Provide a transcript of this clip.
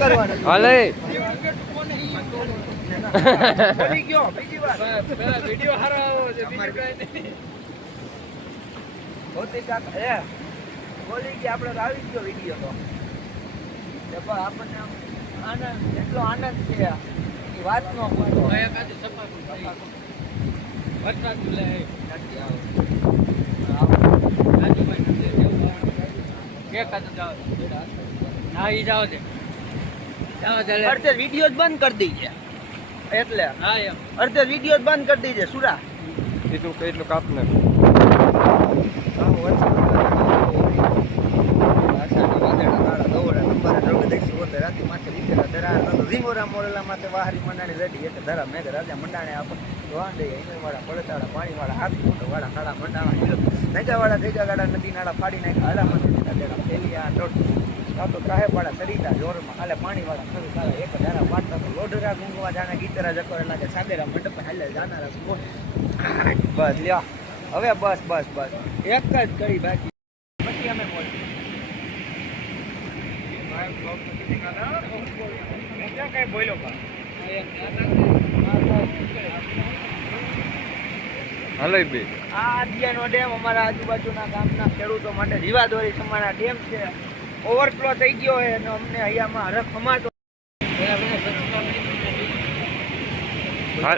કરવાનું. આપણે આવી ગયો બીજી વાર. વીડિયો તો આપણને છે એટલો આનંદ છે વાત નો એ ના ગયા આપણે તો જ ગયો વીડિયો પણ આપણને આમ આનંદ એટલો આનંદ છે એ વાત નો પૂછો હવે એકાદી સપાટું થઈ. વાળા લે. વાળા નથી જવું. કે કાતું જાઓ. ના, ઈ તો દે. સરિતા જોરમાં. લે. પાણીવાળા ખરું જ એક ધારા દીજે તો લોઢરા ગુંગવા જાણે ગીતરા જકોરે લાગે સાદેરા મંડપ હાલે જાનારા કાપ બસ લ્યો. હવે બસ બસ બસ. એક જ કરી બાકી. પછી અમે બોલીએ હાલે બે. આ આદિયાનો ડેમ અમારા આજુબાજુના ગામના ખેડૂતો માટે જીવાદોરી સમાના ડેમ છે. ઓવરફ્લો થઈ ગયો હોય અને અમને અહીંયામાં હરખ હમાતો હા.